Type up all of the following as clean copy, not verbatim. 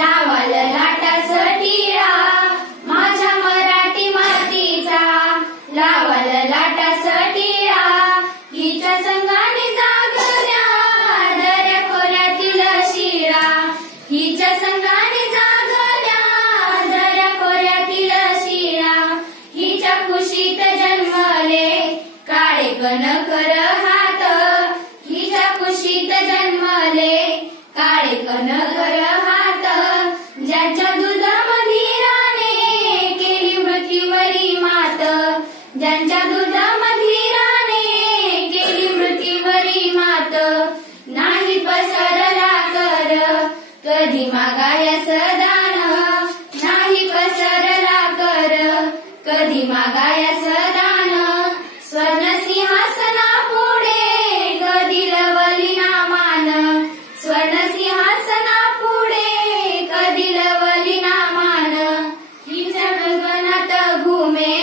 लावाल लाटास टिळा माझ्या मराठी मातीचा, लावाल लाटास टिळा हिच्या संगाने जागल्या दऱ्या खोऱ्यातील शिळा, हिच्या संगाने जागल्या दऱ्या खोऱ्यातील शिळा, हिच्या कुशीत जन्मले काळे कणकर हात, हिच्या कुशीत जन्मले काळे कणकर हात, ज्यांच्या दूध मधिराने केली मृत्यूवरी मात, ज्यांच्या दूध मधिराने केली मृत्यूवरी मात, नाही पसरला कर कधी मागायस दान, नाही पसरला कर कधी मागायस दान, स्वर्ण सिंहासना पुढे कधी लवली ना मान, स्वर्ण सिंहासना पुढे कधी लवली ना मान, हिच्या गगनात घुमे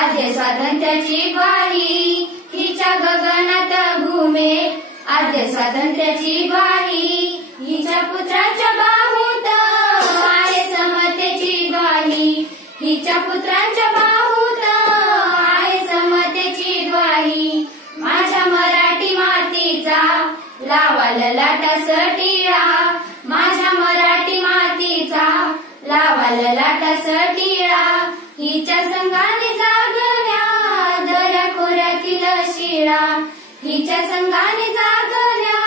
आद्य स्वातंत्र्याची ग्वाही, हिच्या गगनात घुमे आद्य स्वातंत्र्याची ग्वाही, हिच्या पुत्राच्या बाहूत आहे समतेची ग्वाही, हिच्या पुत्राच्या बाहूत आहे समतेची ग्वाही, माझ्या मराठी मातीचा लावाल लाटास टिळा, माझ्या मराठी मातीचा लावाल लाटास टिळा, हिच्या संगाने जागल्या दऱ्या खोऱ्यातील शिळा, हिच्या संगाने जागल्या